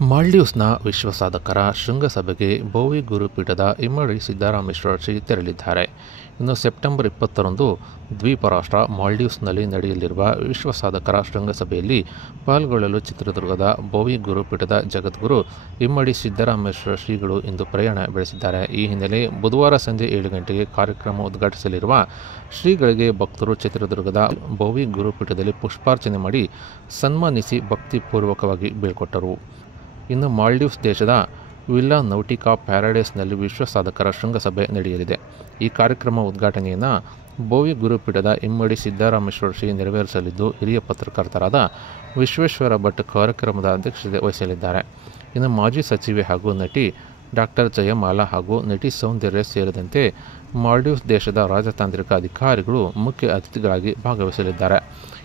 ಮಾಲ್ಡೀವ್ಸ್ನ ವಿಶ್ವಸಾಧಕರ ಶೃಂಗಸಭೆಗೆ ಬೋವಿ ಗುರುಪೀಠದ ಇಮ್ಮಡಿ ಸಿದ್ದರಾಮೇಶ್ವರ ಶ್ರೀ ತೆರಳಿದ್ದಾರೆ. ಇನ್ನು ಸೆಪ್ಟೆಂಬರ್ 20ರಂದು ದ್ವೀಪ ರಾಷ್ಟ್ರ ಮಾಲ್ಡೀವ್ಸ್ನಲ್ಲಿ ನಡೆಯಲಿರುವ ವಿಶ್ವಸಾಧಕರ ಶೃಂಗಸಭೆಯಲ್ಲಿ ಪಾಲ್ಗೊಳ್ಳಲು ಚಿತ್ರದುರ್ಗದ ಬೋವಿ ಗುರುಪೀಠದ ಜಗದ್ಗುರು ಇಮ್ಮಡಿ ಸಿದ್ದರಾಮೇಶ್ವರ ಶ್ರೀಗಳು ಇಂದು ಪ್ರಯಾಣ ಬೆಳೆಸಿದ್ದಾರೆ. ಈ ಹಿನ್ನೆಲೆ ಬುಧವಾರ ಸಂಜೆ 7 ಗಂಟೆಗೆ ಕಾರ್ಯಕ್ರಮ ಉದ್ಘಾಟಿಸಲಿರುವ ಶ್ರೀಗಳಿಗೆ ಭಕ್ತರು ಚಿತ್ರದುರ್ಗದ ಬೋವಿ ಗುರುಪೀಠದಲ್ಲಿ ಪುಷ್ಪಾರ್ಚನೆ ಮಾಡಿ ಸನ್ಮಾನಿಸಿ ಭಕ್ತಿಪೂರ್ವಕವಾಗಿ ಬೀಳ್ಕೊಟ್ಟರು. ಇನ್ನು ಮಾಲ್ಡೀವ್ಸ್ ದೇಶದ ವಿಲ್ಲಾ ನೌಟಿಕಾ ಪ್ಯಾರಡೈಸ್ನಲ್ಲಿ ವಿಶ್ವಸಾಧಕರ ಶೃಂಗಸಭೆ ನಡೆಯಲಿದೆ. ಈ ಕಾರ್ಯಕ್ರಮ ಉದ್ಘಾಟನೆಯನ್ನು ಬೋವಿ ಗುರುಪೀಠದ ಇಮ್ಮಡಿ ಸಿದ್ದರಾಮೇಶ್ವರ ಶ್ರೀ ನೆರವೇರಿಸಲಿದ್ದು, ಹಿರಿಯ ಪತ್ರಕರ್ತರಾದ ವಿಶ್ವೇಶ್ವರ ಭಟ್ ಕಾರ್ಯಕ್ರಮದ ಅಧ್ಯಕ್ಷತೆ ವಹಿಸಲಿದ್ದಾರೆ. ಇನ್ನು ಮಾಜಿ ಸಚಿವೆ ಹಾಗೂ ನಟಿ ಡಾಕ್ಟರ್ ಜಯಮಾಲಾ ಹಾಗೂ ನಟಿ ಸೌಂದರ್ಯ ಸೇರಿದಂತೆ ಮಾಲ್ಡೀವ್ಸ್ ದೇಶದ ರಾಜತಾಂತ್ರಿಕ ಅಧಿಕಾರಿಗಳು ಮುಖ್ಯ ಅತಿಥಿಗಳಾಗಿ ಭಾಗವಹಿಸಲಿದ್ದಾರೆ.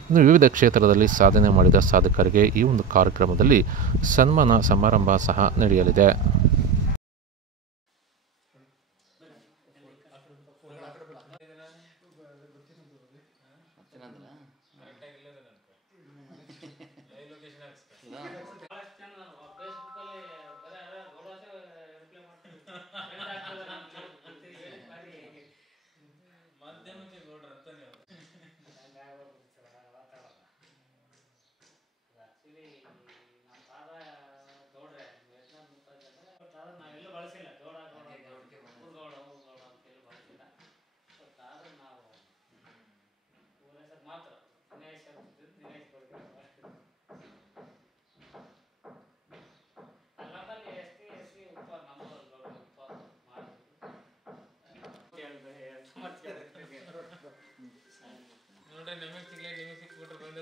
ಇನ್ನು ವಿವಿಧ ಕ್ಷೇತ್ರದಲ್ಲಿ ಸಾಧನೆ ಮಾಡಿದ ಸಾಧಕರಿಗೆ ಈ ಒಂದು ಕಾರ್ಯಕ್ರಮದಲ್ಲಿ ಸನ್ಮಾನ ಸಮಾರಂಭ ಸಹ ನಡೆಯಲಿದೆ. ನೋಡ್ರಿ ನಿಮಗೆ ಸಿಗ್ಲಿ ನಿಮಗೆ ಸಿಕ್ಬಿಟ್ರೆ ಬಂದೆ